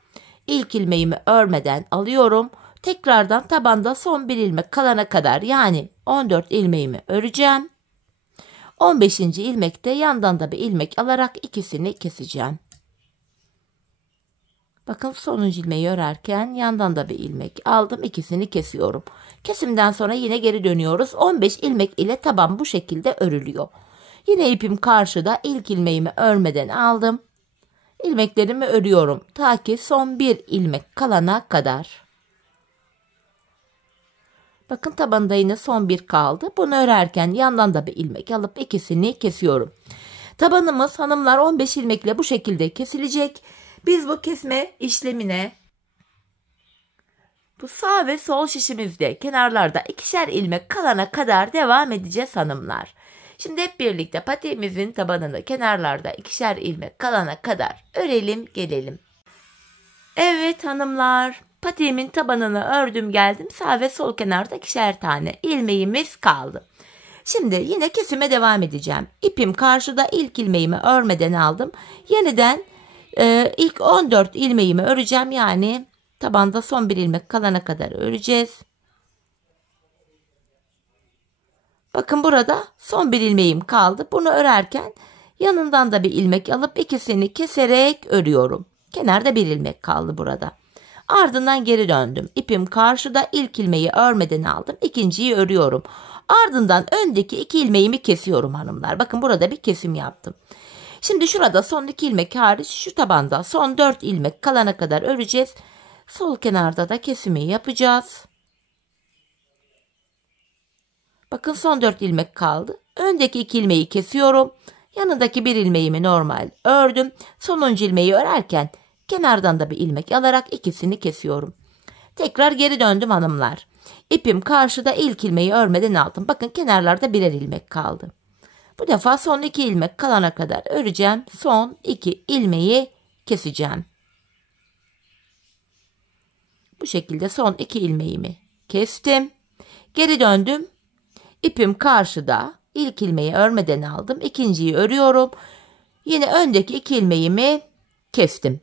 İlk ilmeğimi örmeden alıyorum. Tekrardan tabanda son bir ilmek kalana kadar yani 14 ilmeğimi öreceğim. 15. ilmekte yandan da bir ilmek alarak ikisini keseceğim. Bakın sonuncu ilmeği örerken yandan da bir ilmek aldım. İkisini kesiyorum. Kesimden sonra yine geri dönüyoruz. 15 ilmek ile taban bu şekilde örülüyor. Yine ipim karşıda, ilk ilmeğimi örmeden aldım. İlmeklerimi örüyorum. Ta ki son bir ilmek kalana kadar. Bakın tabanda yine son bir kaldı. Bunu örerken yandan da bir ilmek alıp ikisini kesiyorum. Tabanımız hanımlar 15 ilmekle bu şekilde kesilecek. Biz bu kesme işlemine bu sağ ve sol şişimizde kenarlarda ikişer ilmek kalana kadar devam edeceğiz hanımlar. Şimdi hep birlikte patiğimizin tabanını kenarlarda ikişer ilmek kalana kadar örelim gelelim. Evet hanımlar, patiğimin tabanını ördüm geldim. Sağ ve sol kenarda ikişer tane ilmeğimiz kaldı. Şimdi yine kesime devam edeceğim. İpim karşıda, ilk ilmeğimi örmeden aldım. Yeniden ilk 14 ilmeğimi öreceğim. Yani tabanda son bir ilmek kalana kadar öreceğiz. Bakın burada son bir ilmeğim kaldı. Bunu örerken yanından da bir ilmek alıp ikisini keserek örüyorum. Kenarda bir ilmek kaldı burada. Ardından geri döndüm. İpim karşıda, ilk ilmeği örmeden aldım. İkinciyi örüyorum. Ardından öndeki 2 ilmeğimi kesiyorum hanımlar. Bakın burada bir kesim yaptım. Şimdi şurada son 2 ilmek hariç şu tabanda son 4 ilmek kalana kadar öreceğiz. Sol kenarda da kesimi yapacağız. Bakın son 4 ilmek kaldı. Öndeki 2 ilmeği kesiyorum. Yanındaki bir ilmeğimi normal ördüm. Sonuncu ilmeği örerken kenardan da bir ilmek alarak ikisini kesiyorum. Tekrar geri döndüm hanımlar. İpim karşıda, ilk ilmeği örmeden aldım. Bakın kenarlarda birer ilmek kaldı. Bu defa son 2 ilmek kalana kadar öreceğim. Son 2 ilmeği keseceğim. Bu şekilde son 2 ilmeğimi kestim. Geri döndüm. İpim karşıda, ilk ilmeği örmeden aldım. İkinciyi örüyorum. Yine öndeki 2 ilmeğimi kestim.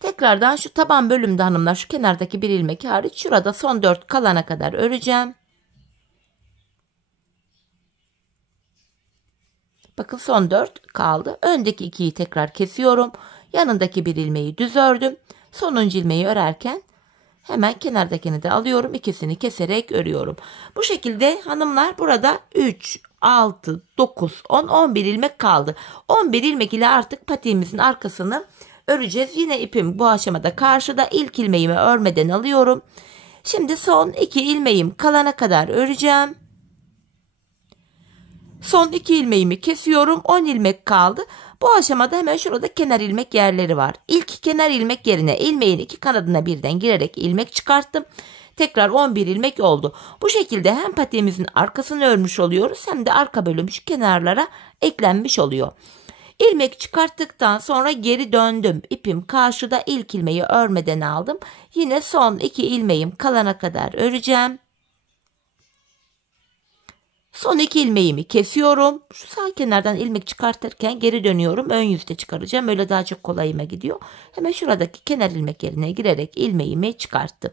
Tekrardan şu taban bölümde hanımlar şu kenardaki bir ilmek hariç şurada son 4 kalana kadar öreceğim. Bakın son 4 kaldı. Öndeki 2'yi tekrar kesiyorum. Yanındaki bir ilmeği düz ördüm. Sonuncu ilmeği örerken hemen kenardakini de alıyorum. İkisini keserek örüyorum. Bu şekilde hanımlar burada 3, 6, 9, 10, 11 ilmek kaldı. 11 ilmek ile artık patiğimizin arkasını öreceğiz. Yine ipim bu aşamada karşıda, ilk ilmeğimi örmeden alıyorum. Şimdi son 2 ilmeğim kalana kadar öreceğim. Son 2 ilmeğimi kesiyorum. 10 ilmek kaldı. Bu aşamada hemen şurada kenar ilmek yerleri var. İlk kenar ilmek yerine ilmeğin 2 kanadına birden girerek ilmek çıkarttım. Tekrar 11 ilmek oldu. Bu şekilde hem patiğimizin arkasını örmüş oluyoruz hem de arka bölüm şu kenarlara eklenmiş oluyor. İlmek çıkarttıktan sonra geri döndüm. İpim karşıda, ilk ilmeği örmeden aldım. Yine son 2 ilmeğim kalana kadar öreceğim. Son 2 ilmeğimi kesiyorum. Şu sağ kenardan ilmek çıkartırken geri dönüyorum. Ön yüzde çıkaracağım. Öyle daha çok kolayıma gidiyor. Hemen şuradaki kenar ilmek yerine girerek ilmeğimi çıkarttım.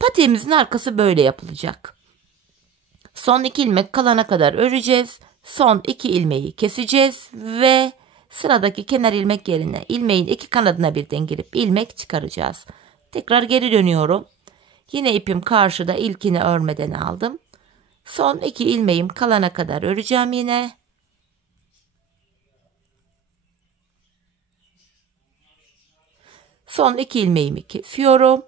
Patiğimizin arkası böyle yapılacak. Son 2 ilmek kalana kadar öreceğiz. Son 2 ilmeği keseceğiz ve sıradaki kenar ilmek yerine ilmeğin 2 kanadına birden girip ilmek çıkaracağız. Tekrar geri dönüyorum. Yine ipim karşıda, ilkini örmeden aldım. Son 2 ilmeğim kalana kadar öreceğim yine. Son 2 ilmeğimi kesiyorum.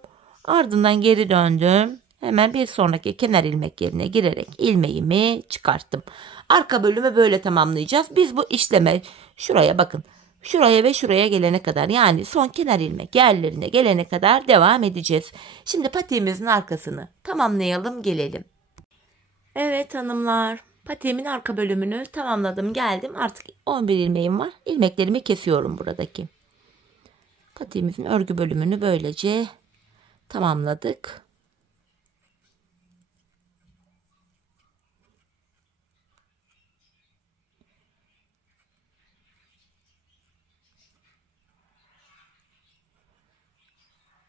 Ardından geri döndüm. Hemen bir sonraki kenar ilmek yerine girerek ilmeğimi çıkarttım. Arka bölümü böyle tamamlayacağız. Biz bu işleme şuraya bakın. Şuraya ve şuraya gelene kadar, yani son kenar ilmek yerlerine gelene kadar devam edeceğiz. Şimdi patiğimizin arkasını tamamlayalım, gelelim. Evet hanımlar, patiğimin arka bölümünü tamamladım, geldim. Artık 11 ilmeğim var. İlmeklerimi kesiyorum buradaki. Patiğimizin örgü bölümünü böylece tamamladık.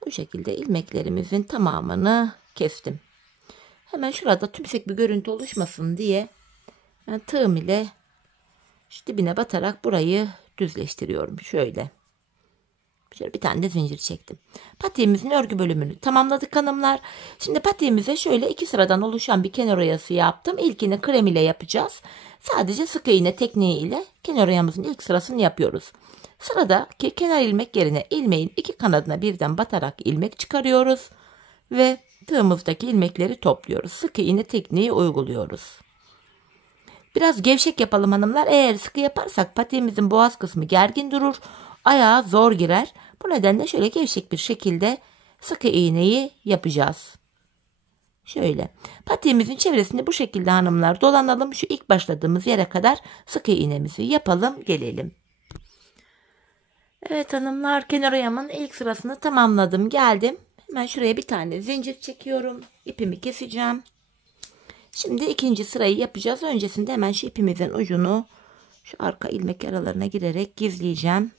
Bu şekilde ilmeklerimizin tamamını kestim. Hemen şurada tümsek bir görüntü oluşmasın diye ben tığım ile şu dibine batarak burayı düzleştiriyorum. Şöyle bir tane de zincir çektim. Patiğimizin örgü bölümünü tamamladık hanımlar. Şimdi patiğimize şöyle 2 sıradan oluşan bir kenar oyası yaptım. İlkini krem ile yapacağız. Sadece sık iğne tekniği ile kenar oyamızın ilk sırasını yapıyoruz. Sıradaki kenar ilmek yerine ilmeğin 2 kanadına birden batarak ilmek çıkarıyoruz ve tığımızdaki ilmekleri topluyoruz. Sık iğne tekniği uyguluyoruz. Biraz gevşek yapalım hanımlar. Eğer sıkı yaparsak patiğimizin boğaz kısmı gergin durur. Ayağa zor girer. Bu nedenle şöyle gevşek bir şekilde sık iğneyi yapacağız. Şöyle. Patiğimizin çevresini bu şekilde hanımlar dolanalım. Şu ilk başladığımız yere kadar sık iğnemizi yapalım, gelelim. Evet hanımlar, kenar oyamın ilk sırasını tamamladım, geldim. Hemen şuraya bir tane zincir çekiyorum. İpimi keseceğim. Şimdi ikinci sırayı yapacağız. Öncesinde hemen şu ipimizin ucunu şu arka ilmek aralarına girerek gizleyeceğim.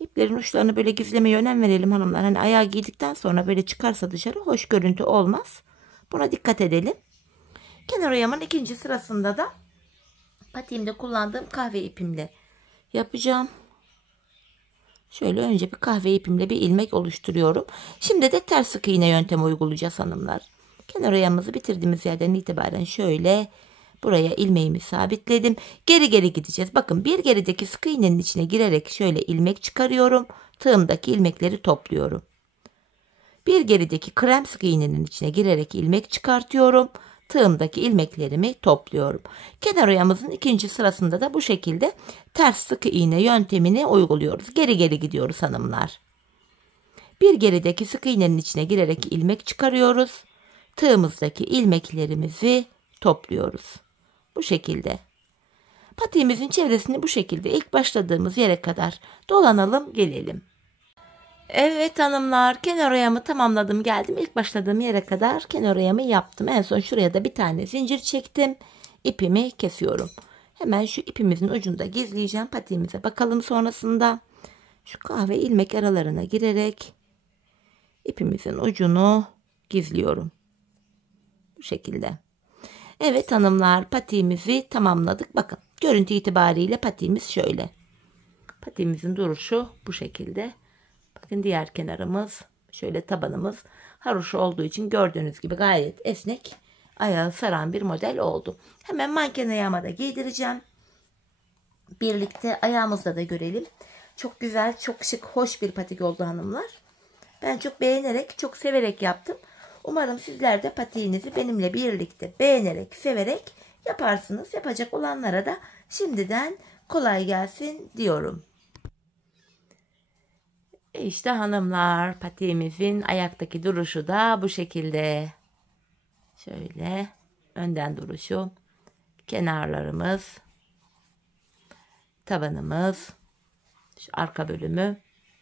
İplerin uçlarını böyle gizlemeye önem verelim hanımlar. Hani ayağı giydikten sonra böyle çıkarsa dışarı hoş görüntü olmaz. Buna dikkat edelim. Kenar oyamın ikinci sırasında da patiğimde kullandığım kahve ipimle yapacağım. Şöyle önce bir kahve ipimle bir ilmek oluşturuyorum. Şimdi de ters sık iğne yöntemi uygulayacağız hanımlar. Kenar oyamızı bitirdiğimiz yerden itibaren şöyle buraya ilmeğimi sabitledim. Geri geri gideceğiz. Bakın bir gerideki sık iğnenin içine girerek şöyle ilmek çıkarıyorum. Tığımdaki ilmekleri topluyorum. Bir gerideki krem sık iğnenin içine girerek ilmek çıkartıyorum. Tığımdaki ilmeklerimi topluyorum. Kenar oyamızın ikinci sırasında da bu şekilde ters sık iğne yöntemini uyguluyoruz. Geri geri gidiyoruz hanımlar. Bir gerideki sık iğnenin içine girerek ilmek çıkarıyoruz. Tığımızdaki ilmeklerimizi topluyoruz. Bu şekilde. Patiğimizin çevresini bu şekilde ilk başladığımız yere kadar dolanalım, gelelim. Evet hanımlar, kenar oyamı tamamladım, geldim. İlk başladığım yere kadar kenar oyamı yaptım. En son şuraya da bir tane zincir çektim. İpimi kesiyorum. Hemen şu ipimizin ucunda gizleyeceğim. Patiğimize bakalım sonrasında. Şu kahve ilmek aralarına girerek ipimizin ucunu gizliyorum. Bu şekilde. Evet hanımlar, patiğimizi tamamladık. Bakın görüntü itibariyle patiğimiz şöyle. Patiğimizin duruşu bu şekilde. Bakın diğer kenarımız şöyle, tabanımız haroşa olduğu için gördüğünüz gibi gayet esnek, ayağı saran bir model oldu. Hemen manken ayağıma da giydireceğim. Birlikte ayağımızda da görelim. Çok güzel, çok şık, hoş bir patik oldu hanımlar. Ben çok beğenerek, çok severek yaptım. Umarım sizler de patiğinizi benimle birlikte beğenerek, severek yaparsınız. Yapacak olanlara da şimdiden kolay gelsin diyorum. İşte hanımlar, patiğimizin ayaktaki duruşu da bu şekilde. Şöyle önden duruşu, kenarlarımız, tabanımız, şu arka bölümü,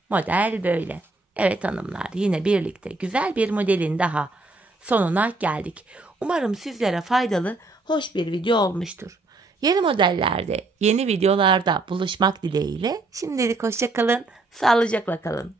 model böyle. Evet hanımlar, yine birlikte güzel bir modelin daha sonuna geldik. Umarım sizlere faydalı, hoş bir video olmuştur. Yeni modellerde, yeni videolarda buluşmak dileğiyle şimdilik hoşça kalın, sağlıcakla kalın.